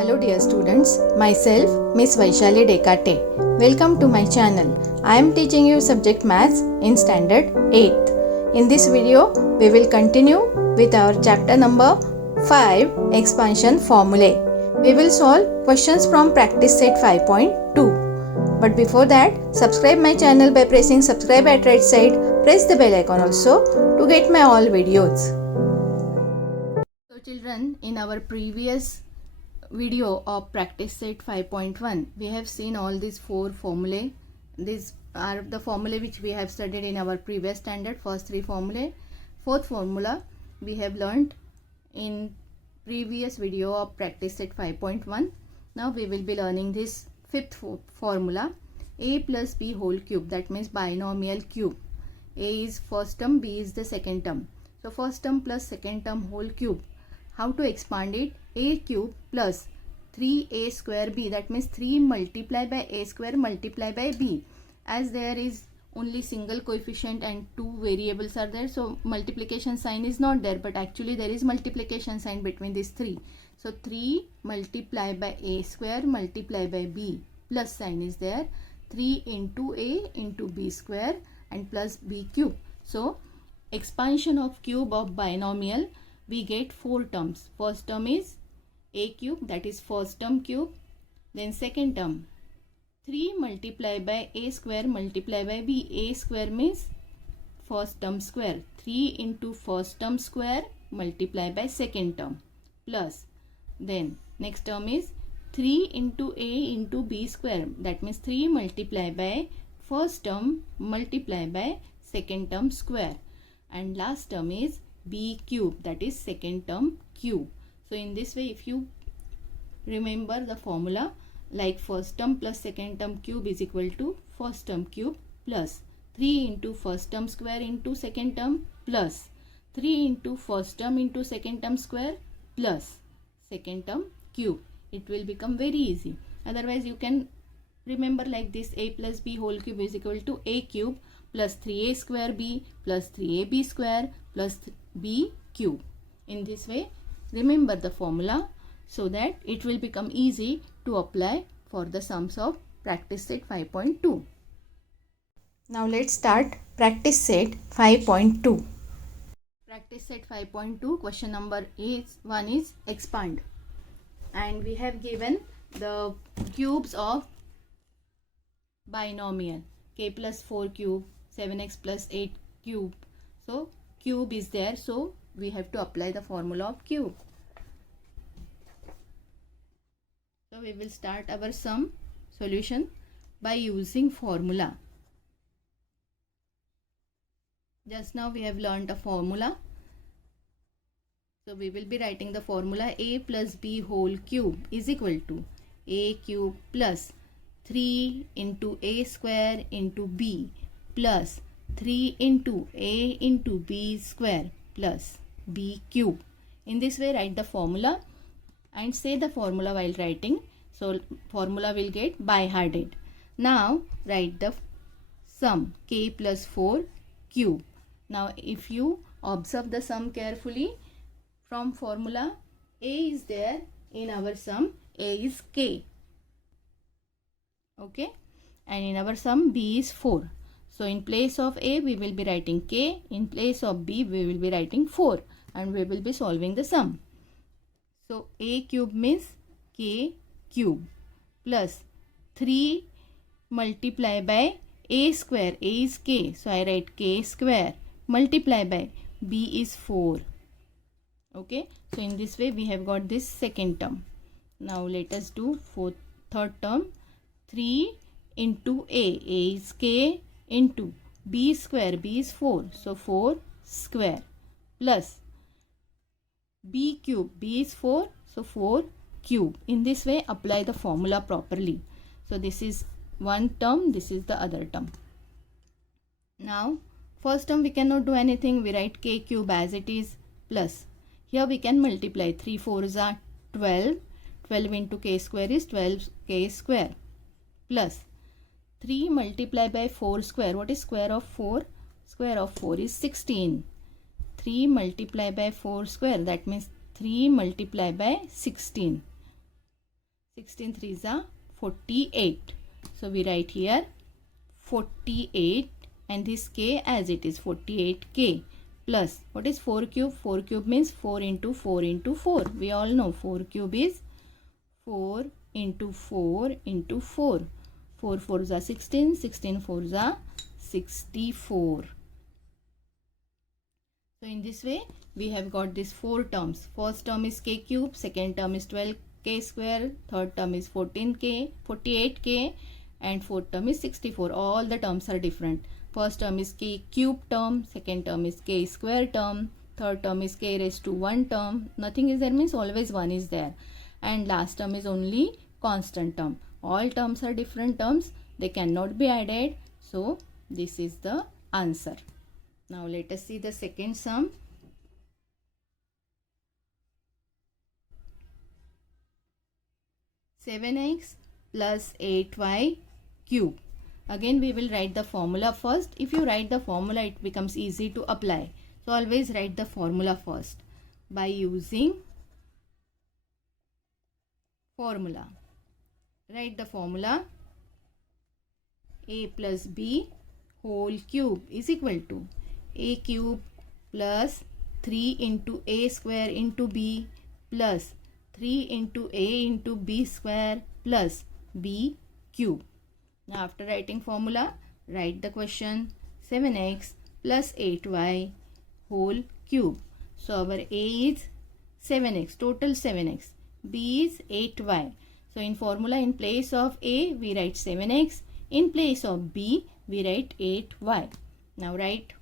Hello dear students, myself Miss Vaishali Dekate. Welcome to my channel. I am teaching you subject Maths in standard 8th. In this video, we will continue with our chapter number 5, Expansion Formulae. We will solve questions from practice set 5.2. But before that, subscribe my channel by pressing subscribe at right side. Press the bell icon also to get my all videos. So children, in our previous video of practice set 5.1 we have seen all these four formulae. These are the formulae which we have studied in our previous standard. First three formulae, fourth formula we have learned in previous video of practice set 5.1. Now we will be learning this fifth formula, a plus b whole cube, that means binomial cube. A is first term, b is the second term. So first term plus second term whole cube. How to expand it? A cube plus 3a square b, that means 3 multiplied by a square multiplied by b. As there is only single coefficient and two variables are there, so multiplication sign is not there, but actually there is multiplication sign between these three. So 3 multiplied by a square multiplied by b, plus sign is there, 3 into a into b square and plus b cube. So expansion of cube of binomial, we get four terms. First term is a cube, that is first term cube. Then second term 3 multiplied by a square multiplied by b. A square means first term square. 3 into first term square multiplied by second term, plus then next term is 3 into a into b square, that means 3 multiplied by first term multiplied by second term square, and last term is b cube, that is second term cube. So in this way, if you remember the formula, like first term plus second term cube is equal to first term cube plus 3 into first term square into second term plus 3 into first term into second term square plus second term cube. It will become very easy. Otherwise you can remember like this, a plus b whole cube is equal to a cube plus 3a square b plus 3ab square plus b cube. In this way, remember the formula so that it will become easy to apply for the sums of practice set 5.2. Now let's start practice set 5.2. Practice set 5.2 question number 1 is expand, and we have given the cubes of binomial k plus 4 cube, 7x plus 8 cube. So cube is there, so we have to apply the formula of cube. So we will start our sum solution by using formula. Just now we have learnt a formula. So we will be writing the formula, a plus b whole cube is equal to a cube plus 3 into a square into b plus 3 into a into b square plus b cube. In this way, write the formula and say the formula while writing. So formula will get by hearted. Now write the sum, k plus 4 cube. Now if you observe the sum carefully, from formula a is there in our sum, a is k. Okay, and in our sum b is 4. So in place of a we will be writing k, in place of b we will be writing 4, and we will be solving the sum. So a cube means k cube plus 3 multiplied by a square, a is k, so I write k square, multiply by b is 4. Okay, so in this way we have got this second term. Now let us do third term. 3 into a is k into b square, b is 4, so 4 square plus b cube, b is 4, so 4 cube. In this way apply the formula properly. So this is one term, this is the other term. Now first term we cannot do anything, we write k cube as it is plus, here we can multiply, 3 4s are 12, 12 into k square is 12k square plus 3 multiplied by 4 square. What is square of 4? Square of 4 is 16. 3 multiplied by 4 square, that means 3 multiplied by 16 16 threes are 48. So we write here 48 and this k as it is 48k plus what is 4 cube? 4 cube means 4 into 4 into 4. We all know 4 cube is 4 into 4 into 4. 4 4s are 16, 16 4s are 64. So in this way we have got these 4 terms. First term is k cube, second term is 12k square, third term is 14k, 48k and fourth term is 64. All the terms are different. First term is k cube term, second term is k square term, third term is k raised to 1 term. Nothing is there means always 1 is there. And last term is only constant term. All terms are different terms. They cannot be added. So this is the answer. Now let us see the second sum. Seven x plus 8y cube. Again we will write the formula first. If you write the formula it becomes easy to apply. So always write the formula first by using formula. Write the formula. A plus b whole cube is equal to a cube plus 3 into a square into b plus 3 into a into b square plus b cube. Now after writing formula, write the question. 7x plus 8y whole cube. So our a is 7x, total 7x. B is 8y. So in formula, in place of a we write 7x. In place of b we write 8y. Now write.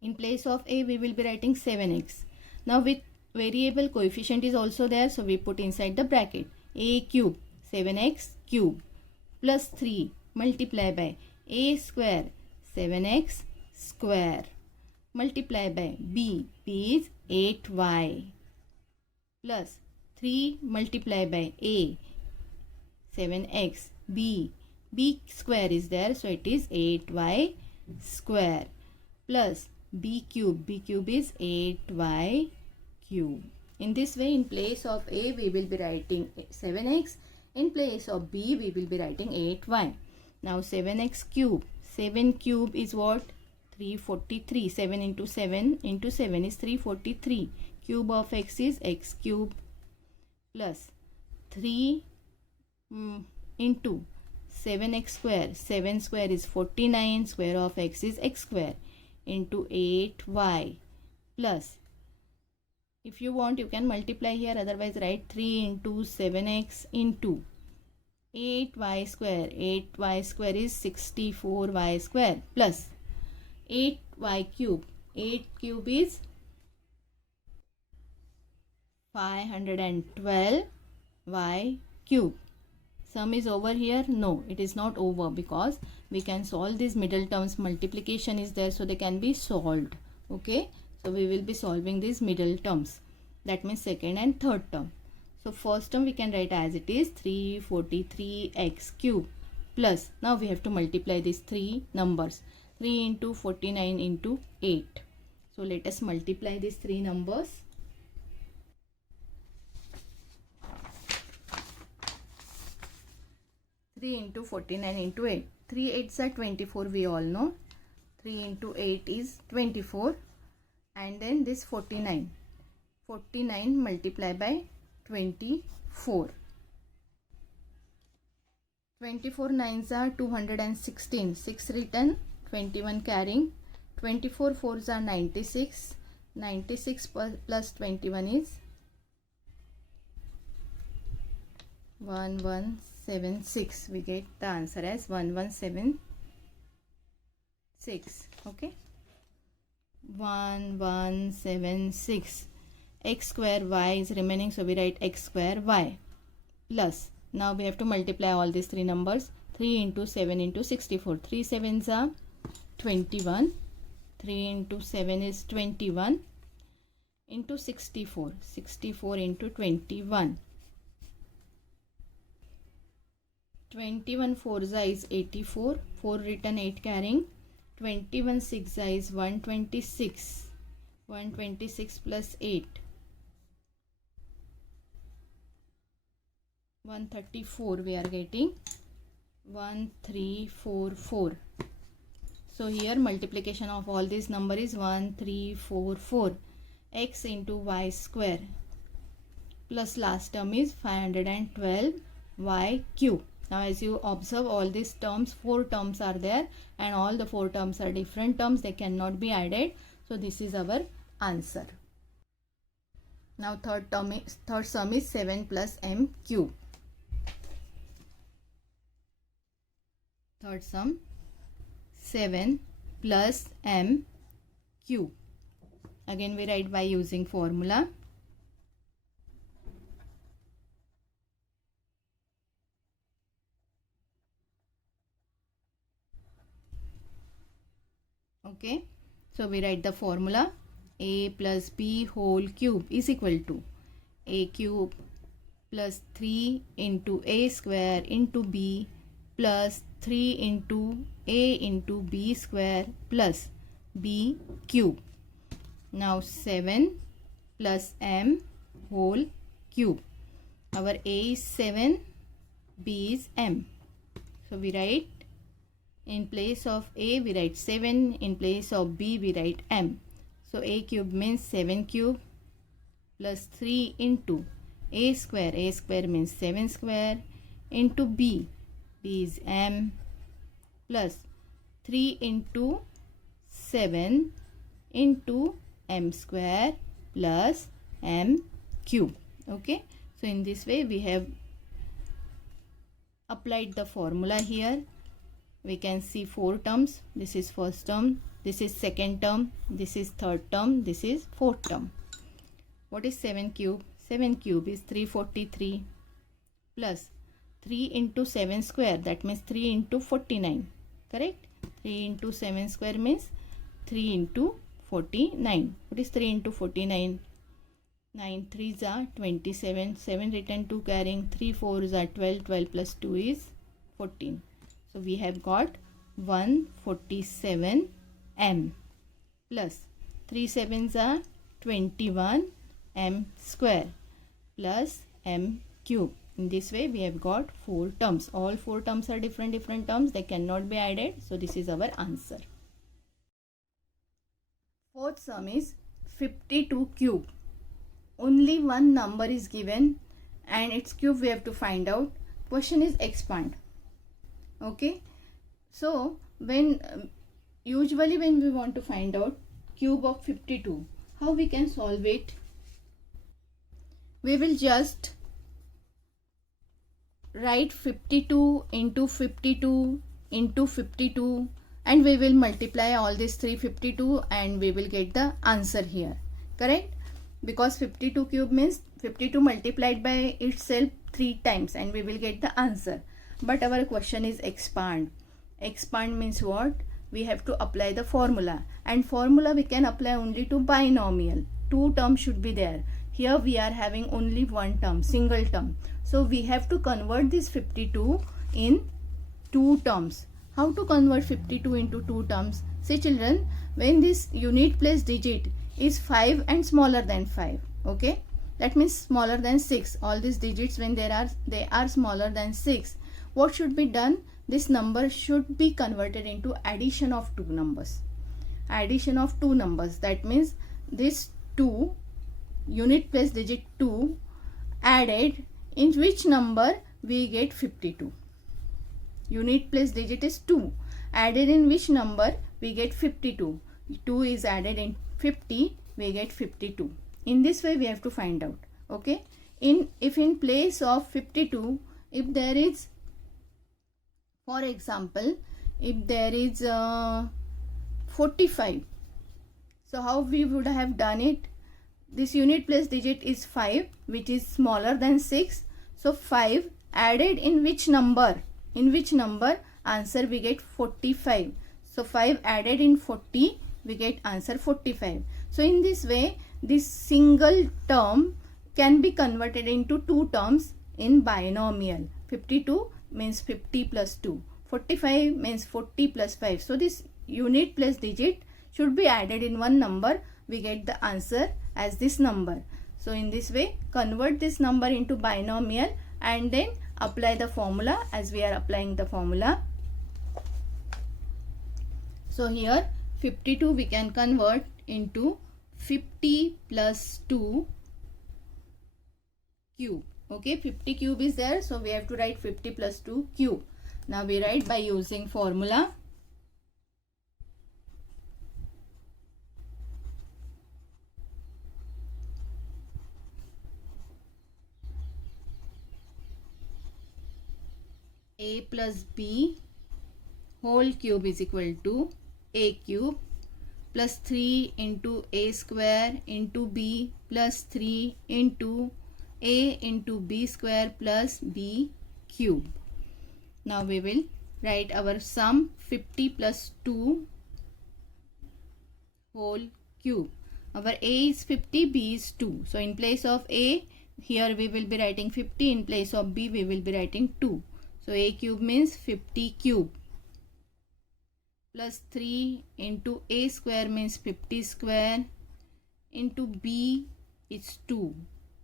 In place of a we will be writing 7x. Now with variable coefficient is also there, so we put inside the bracket. A cube 7x cube plus 3 multiply by a square 7x square multiply by b is 8y plus 3 multiply by a 7x b square is there, so it is 8y square plus b cube is 8y cube. In this way, in place of a we will be writing 7x, in place of b we will be writing 8y. Now 7x cube, 7 cube is what? 343. 7 into 7 into 7 is 343. Cube of x is x cube plus 3 into 7x square. 7 square is 49. Square of x is x square into 8y plus, if you want you can multiply here, otherwise write 3 into 7x into 8y square. 8y square is 64y square plus 8y cube. 8 cube is 512y cube. Sum is over here? No, it is not over because we can solve these middle terms. Multiplication is there, so they can be solved. Okay, so we will be solving these middle terms. That means second and third term. So first term we can write as it is 343x cube plus, now we have to multiply these three numbers. 3 into 49 into 8. So let us multiply these three numbers. 3 into 49 into 8. 3 8s are 24, we all know. 3 into 8 is 24. And then this 49. 49 multiplied by 24. 24 9s are 216. 6 written, 21 carrying. 24 4s are 96. 96 plus 21 is 1176. We get the answer as 1176. Okay, 1176. X square y is remaining, so we write x square y plus, now we have to multiply all these three numbers. 3 into 7 into 64. 3 7s are 21. 3 into 7 is 21 into 64. 64 into 21. 21 4s is 84. 4 written, 8 carrying. 21 6 is 126. 126 plus 8. 134 we are getting 1344. So here multiplication of all these number is 1344. X into y square plus last term is 512 y cube. Now as you observe, all these terms, 4 terms are there and all the 4 terms are different terms, they cannot be added. So this is our answer. Now third sum is 7 plus m cube. Third sum 7 plus m cube. Again we write by using formula. Okay, so we write the formula. A plus b whole cube is equal to a cube plus 3 into a square into b plus 3 into a into b square plus b cube. Now 7 plus m whole cube. Our a is 7, b is m. So we write, in place of a we write 7, in place of b we write m. So a cube means 7 cube plus 3 into a square means 7 square into b is m plus 3 into 7 into m square plus m cube. Okay, so in this way we have applied the formula here. We can see 4 terms. This is first term, this is second term, this is third term, this is fourth term. What is 7 cube? 7 cube is 343 plus 3 into 7 square, that means 3 into 49. Correct? 3 into 7 square means 3 into 49. What is 3 into 49? 9 3s are 27. 7 written 2 carrying. 3 4s are 12. 12 plus 2 is 14. So we have got 147 m plus 3 7s are 21 m square plus m cube. In this way we have got 4 terms. All 4 terms are different terms. They cannot be added. So this is our answer. Fourth sum is 52 cube. Only one number is given and its cube we have to find out. Question is expand. Okay, so usually when we want to find out cube of 52, how we can solve it? We will just write 52 into 52 into 52 and we will multiply all these 352 and we will get the answer here. Correct? Because 52 cube means 52 multiplied by itself 3 times and we will get the answer. But our question is expand. Expand means what? We have to apply the formula, and formula we can apply only to binomial. 2 terms should be there. Here we are having only 1 term, single term. So we have to convert this 52 in 2 terms. How to convert 52 into 2 terms? See children, when this unit place digit is 5 and smaller than 5, okay, that means smaller than 6. All these digits when they are smaller than 6, what should be done? This number should be converted into addition of 2 numbers. Addition of 2 numbers, that means this 2 unit place digit 2 added in which number we get 52. Unit place digit is 2 added in which number we get 52. 2 is added in 50, we get 52. In this way we have to find out. Okay, if in place of 52, if there is, for example, if there is 45, so how we would have done it? This unit place digit is 5, which is smaller than 6. So 5 added in which number? In which number? Answer we get 45. So 5 added in 40, we get answer 45. So in this way, this single term can be converted into 2 terms in binomial. 52 means 50 plus 2. 45 means 40 plus 5. So this unit place digit should be added in one number. We get the answer as this number. So in this way, convert this number into binomial and then apply the formula as we are applying the formula. So here 52 we can convert into 50 plus 2 cube. Okay, 50 cube is there, so we have to write 50 plus 2 cube. Now we write by using formula. A plus B whole cube is equal to A cube plus 3 into A square into B plus 3 into A into B square plus B cube. Now we will write our sum 50 plus 2 whole cube. Our A is 50, B is 2. So in place of A, here we will be writing 50. In place of B, we will be writing 2. So A cube means 50 cube plus 3 into A square means 50 square into B is 2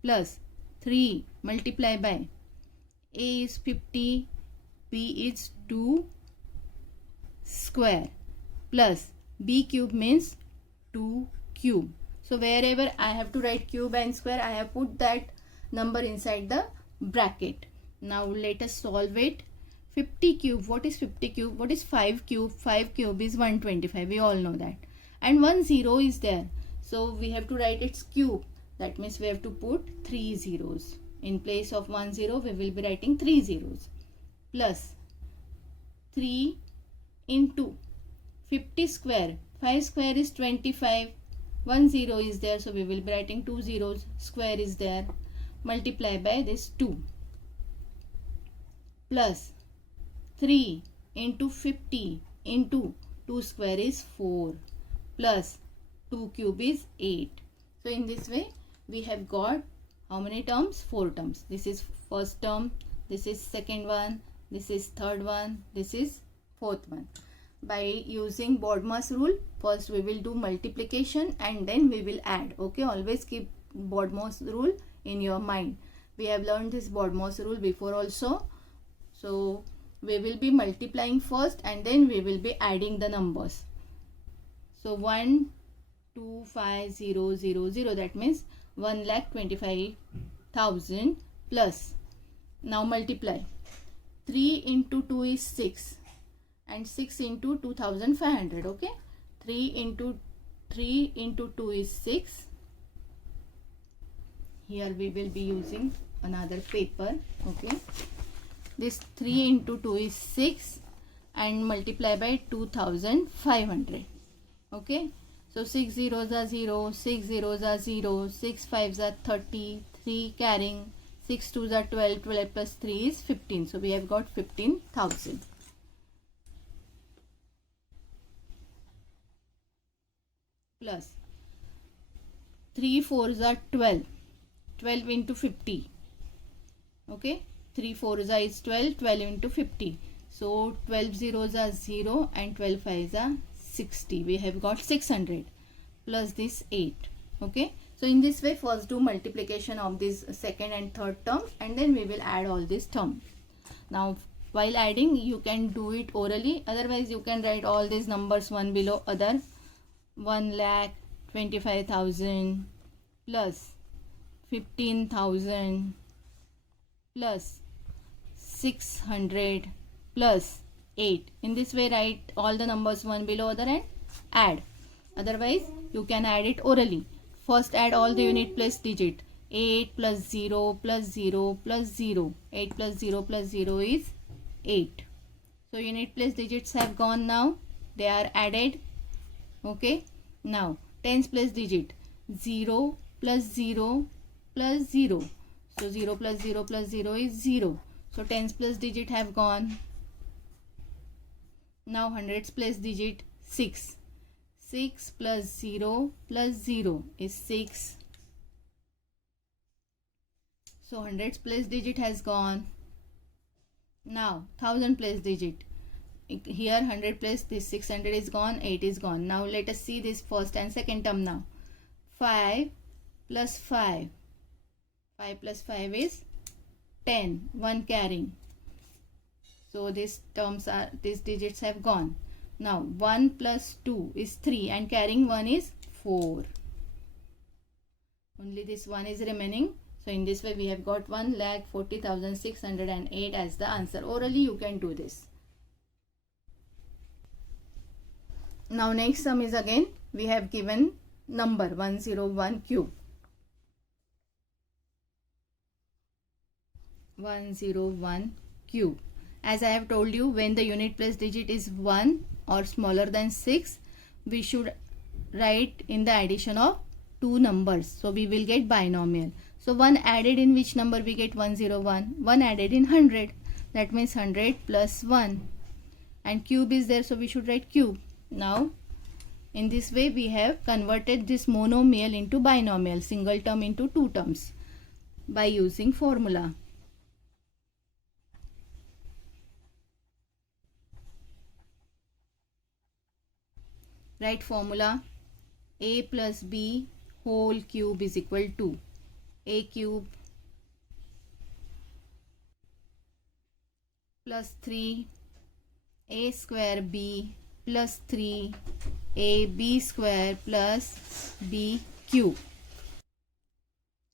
plus 3 multiply by A is 50, B is 2 square plus B cube means 2 cube. So wherever I have to write cube and square, I have put that number inside the bracket. Now let us solve it. 50 cube, what is 50 cube? What is 5 cube? 5 cube is 125, we all know that. And 1 0 is there, so we have to write its cube. That means we have to put 3 zeros. In place of 1 0, we will be writing 3 zeros. Plus 3 into 50 square. 5 square is 25. 1 0 is there, so we will be writing 2 zeros. Square is there. Multiply by this 2. Plus 3 into 50 into 2 square is 4 plus 2 cube is 8. So in this way we have got how many terms? 4 terms. This is first term, this is second one, this is third one, this is fourth one. By using BODMAS rule, first we will do multiplication and then we will add. Okay, always keep BODMAS rule in your mind. We have learned this BODMAS rule before also. So we will be multiplying first and then we will be adding the numbers. So 125,000, that means 1,25,000 plus. Now multiply. 3 into 2 is 6 and 6 into 2,500. Okay, 3 into 2 is 6. Here we will be using another paper. Okay, this 3 into 2 is 6 and multiply by 2,500. Okay, so 6 zeros are 0, 6 zeros are 0, 6 fives are 30, 3 carrying, 6 twos are 12, 12 plus 3 is 15. So we have got 15,000. Plus 3 fours are 12, 12 into 50. Okay, 3 fours is 12, 12 into 50. So 12 zeros are 0 and 12 fives are 60. We have got 600 plus this 8. Okay, so in this way first do multiplication of this second and third term and then we will add all these terms. Now while adding you can do it orally, otherwise you can write all these numbers one below other. 1,25,000 plus 15,000 plus 600 plus 8. In this way write all the numbers one below other and add. Otherwise you can add it orally. First add all the unit place digit. 8 plus 0 plus 0 plus 0. 8 plus 0 plus 0 is 8. So unit place digits have gone now. They are added. Okay, now tens place digit. 0 plus 0 plus 0. So 0 plus 0 plus 0 is 0. So tens place digit have gone. Now hundreds place digit 6. 6 plus 0 plus 0 is 6. So hundreds place digit has gone. Now thousand place digit. Here 100 plus this 600 is gone, 8 is gone. Now let us see this first and second term now. 5 plus 5. 5 plus 5 is 10, 1 carrying. So these digits have gone. Now 1 plus 2 is 3 and carrying 1 is 4. Only this 1 is remaining. So in this way we have got 1,40,608 as the answer. Orally you can do this. Now next sum is again we have given number 101 cube. 101 cube. As I have told you, when the unit place digit is 1 or smaller than 6, we should write in the addition of two numbers. So we will get binomial. So 1 added in which number we get 101? 1 added in 100. That means 100 plus 1. And cube is there, so we should write cube. Now in this way we have converted this monomial into binomial, single term into two terms by using formula. Write formula. A plus B whole cube is equal to A cube plus 3 A square B plus 3 AB square plus B cube.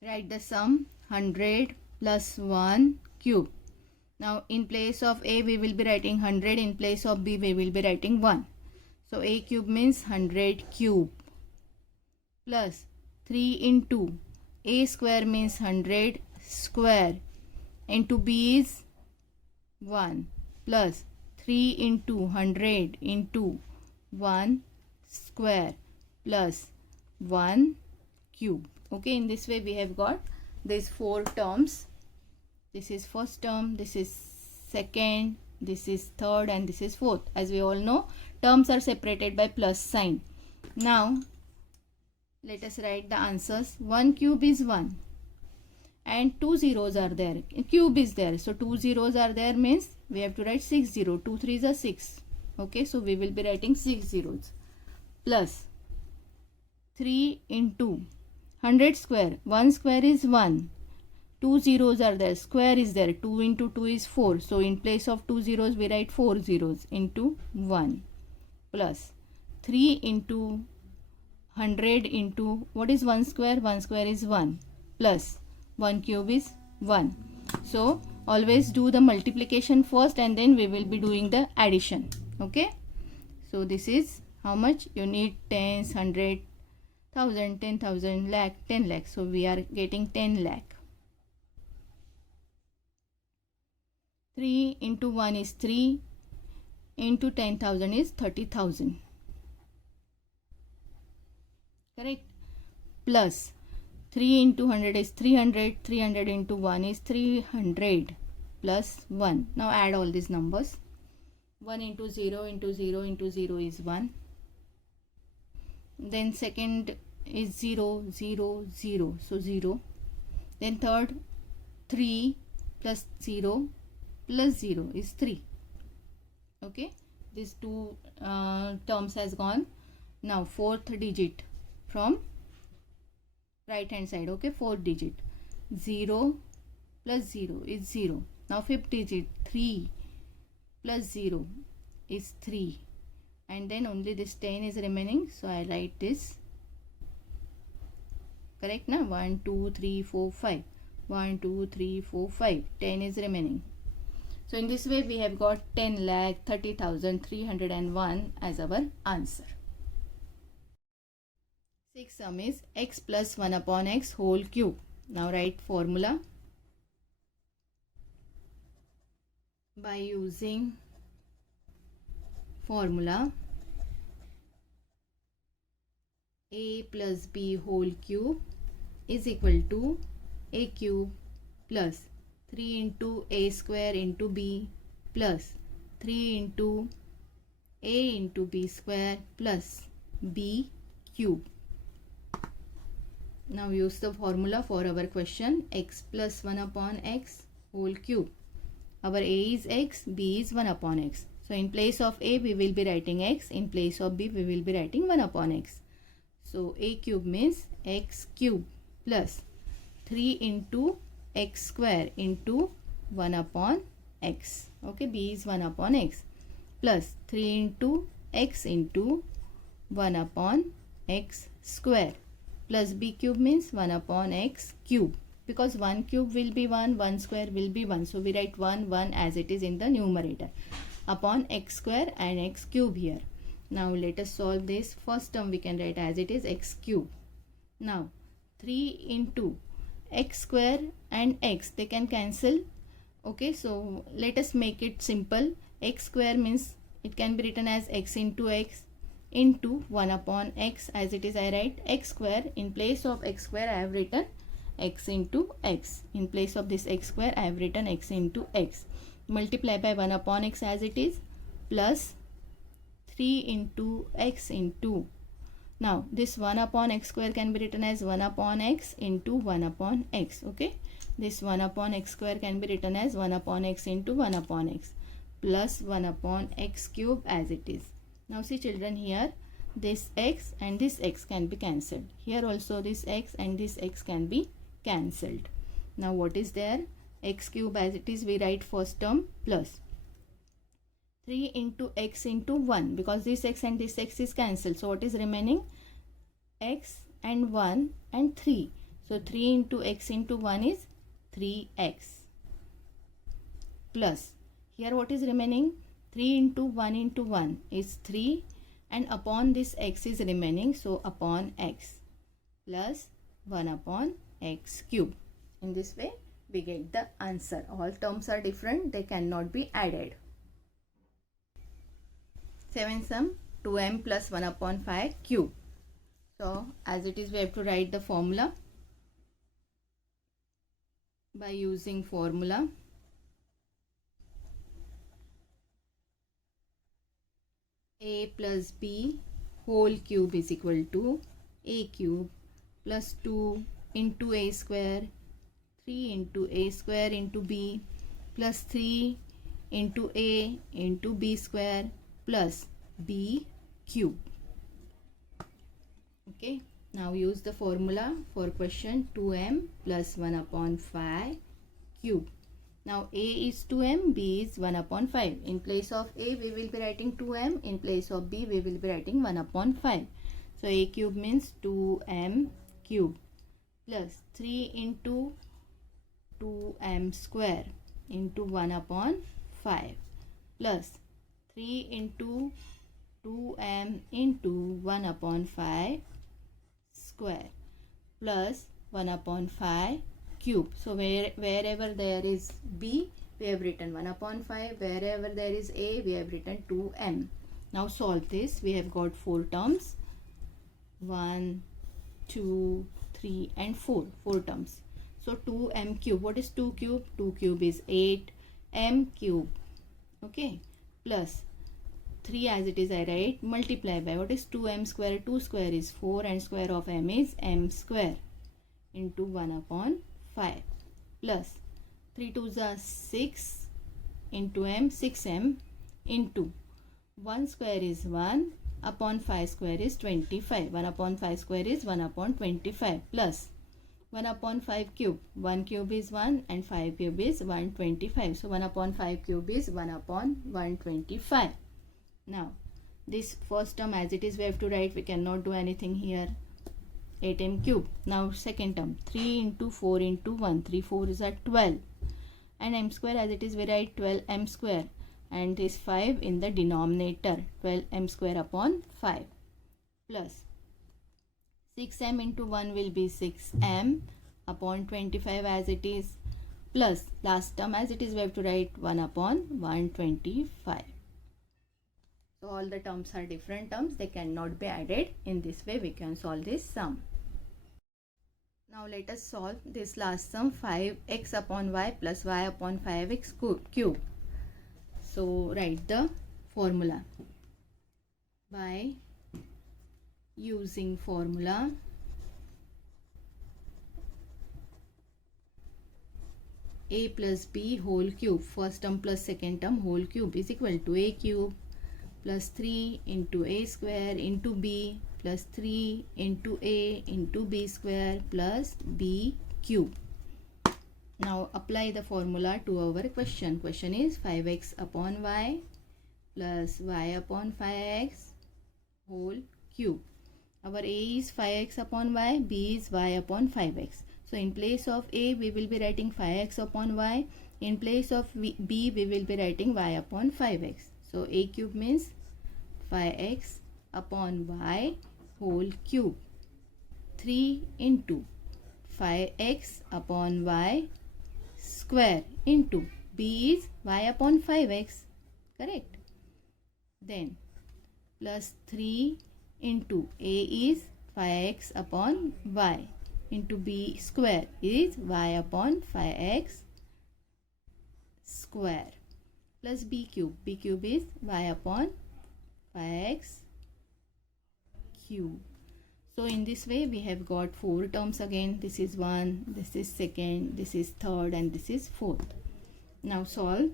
Write the sum 100 plus 1 cube. Now in place of A we will be writing 100, in place of B we will be writing 1. So A cube means 100 cube plus 3 into A square means 100 square into B is 1 plus 3 into 100 into 1 square plus 1 cube. Okay, in this way we have got these four terms. This is first term, this is second, this is third, and this is fourth. As we all know, terms are separated by plus sign. Now let us write the answers. 1 cube is 1 and 2 zeros are there. Cube is there, so 2 zeros are there means we have to write 6 0. 2 3s are 6. Okay, so we will be writing 6 zeros plus 3 into 100 square. 1 square is 1. 2 zeros are there. Square is there. 2 into 2 is 4. So in place of 2 zeros we write 4 zeros into 1 plus 3 into 100 into what is 1 square? 1 square is 1 plus 1 cube is 1. So always do the multiplication first and then we will be doing the addition. Okay. So this is how much? You need tens, 100, 1000, 10,000, lakh, 10 lakh. So we are getting 10 lakh. 3 into 1 is 3 into 10,000 is 30,000. Correct? Plus 3 into 100 is 300. 300 into 1 is 300 plus 1. Now add all these numbers. 1 into 0 into 0 into 0 is 1. Then second is 0, 0, 0. So 0. Then third 3 plus 0 plus 0 is 3. Okay. These two terms has gone. Now fourth digit from right hand side. Okay, fourth digit 0 plus 0 is 0. Now fifth digit 3 plus 0 is 3, and then only this 10 is remaining, so I write this. Correct now? 1 2 3 4 5 1 2 3 4 5 10 is remaining. So in this way we have got 10,30,301 as our answer. Sixth sum is x plus 1 upon x whole cube. Now write formula. By using formula a plus b whole cube is equal to a cube plus 3 into a square into b plus 3 into a into b square plus b cube. Now use the formula for our question. X plus 1 upon x whole cube. Our a is x, b is 1 upon x. So in place of a we will be writing x, in place of b we will be writing 1 upon x. So a cube means x cube plus 3 into x square into 1 upon x. Okay, b is 1 upon x plus 3 into x into 1 upon x square plus b cube means 1 upon x cube, because 1 cube will be 1, 1 square will be 1. So we write 1, 1 as it is in the numerator upon x square and x cube here. Now let us solve this. First term we can write as it is x cube. Now 3 into x square and x, they can cancel. Okay, so let us make it simple. X square means it can be written as x into x into 1 upon x, as it is I write x square. In place of x square I have written x into x. In place of this x square I have written x into x. Multiply by 1 upon x as it is plus 3 into x into. Now this 1 upon x square can be written as 1 upon x into 1 upon x. Okay, this 1 upon x square can be written as 1 upon x into 1 upon x plus 1 upon x cube as it is. Now see children, here this x and this x can be cancelled. Here also this x and this x can be cancelled. Now what is there? X cube as it is we write first term plus 3 into x into 1, because this x and this x is cancelled. So what is remaining? X and 1 and 3. So 3 into x into 1 is 3x plus here what is remaining? 3 into 1 is 3 and upon this x is remaining. So upon x plus 1 upon x cube. In this way we get the answer. All terms are different, they cannot be added. 7th sum, 2m plus 1 upon 5 cube. So as it is we have to write the formula by using formula. A plus b whole cube is equal to a cube plus 2 into a square, 3 into a square into b plus 3 into a into b square plus b cube. Okay, now use the formula for question 2m plus 1 upon 5 cube. Now a is 2m, b is 1 upon 5. In place of a we will be writing 2m, in place of b we will be writing 1 upon 5. So a cube means 2m cube plus 3 into 2m square into 1 upon 5 plus 3 into 2m into 1 upon 5 square plus 1 upon 5 cube. So wherever there is b we have written 1 upon 5, wherever there is a we have written 2m. Now solve this. We have got 4 terms, 1, 2, 3 and 4 terms. So 2m cube. What is 2 cube? 2 cube is 8, m cube. Okay, plus 3 as it is I write, multiply by what is 2m square? 2 square is 4 and square of m is m square into 1 upon 5 plus 3 2s are 6 into m, 6m into 1 square is 1 upon 5 square is 25. 1 upon 5 square is 1 upon 25 plus 1 upon 5 cube. 1 cube is 1 and 5 cube is 125. So 1 upon 5 cube is 1 upon 125. Now this first term as it is we have to write, we cannot do anything here, 8m cube. Now second term, 3 into 4 into 1, 3 4 is at 12 and m square as it is we write 12m square and this 5 in the denominator, 12m square upon 5 plus 6m into 1 will be 6m upon 25 as it is plus last term as it is we have to write 1 upon 125. So all the terms are different terms, they cannot be added. In this way we can solve this sum. Now let us solve this last sum, 5x upon y plus y upon 5x cube. So write the formula by using formula a plus b whole cube, first term plus second term whole cube is equal to a cube plus 3 into a square into b plus 3 into a into b square plus b cube. Now apply the formula to our question. Question is 5x upon y plus y upon 5x whole cube. Our a is 5x upon y, b is y upon 5x. So in place of a we will be writing 5x upon y. In place of b we will be writing y upon 5x. So a cube means 5x upon y whole cube. 3 into 5x upon y square into b is y upon 5x. Correct? Then plus 3 into a is 5x upon y into b square is y upon 5x square plus b cube. B cube is y upon 5x cube. So in this way we have got 4 terms again. This is 1, this is 2nd, this is 3rd and this is 4th. Now solve.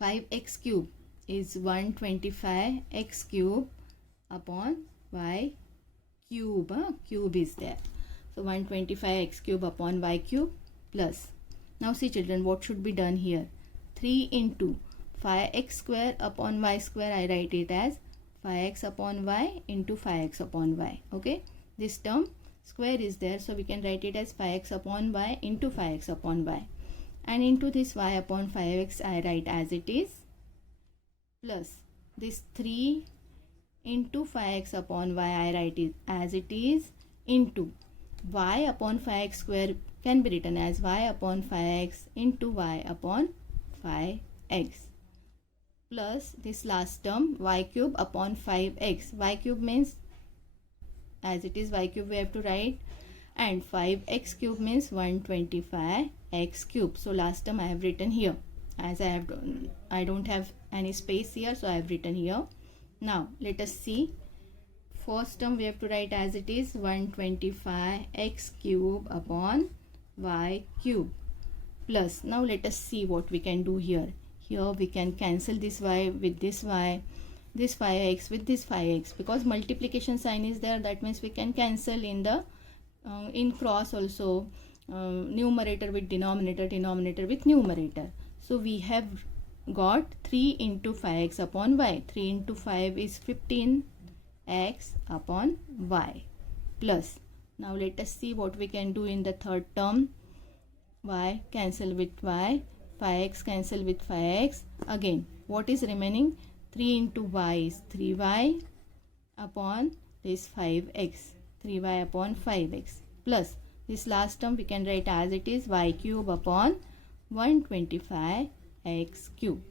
5x cube is 125x cube upon y cube. Cube is there. So 125x cube upon y cube plus. Now see children, what should be done here? 3 into 5x square upon y square, I write it as 5x upon y into 5x upon y. Okay, this term square is there, so we can write it as 5x upon y into 5x upon y, and into this y upon 5x I write as it is, plus this 3 into 5x upon y I write it as it is, into y upon 5x square can be written as y upon 5x into y upon 5x, plus this last term y cube upon 5x. Y cube means as it is y cube we have to write, and 5x cube means 125x cube. So last term I have written here, as I don't have any space here, so I have written here. Now let us see. First term we have to write as it is, 125x cube upon y cube, plus now let us see what we can do here. Here we can cancel this y with this y, this 5x with this 5x, because multiplication sign is there. That means we can cancel in the in cross also, numerator with denominator, denominator with numerator. So we have got 3 into 5x upon y. 3 into 5 is 15x upon y, plus now let us see what we can do in the third term. Y cancel with y, 5x cancel with 5x. Again what is remaining? 3 into y is 3y upon this 5x, 3y upon 5x, plus this last term we can write as it is, y cube upon 125x cube.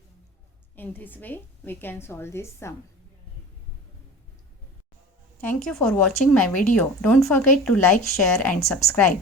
In this way we can solve this sum. Thank you for watching my video. Don't forget to like, share and subscribe.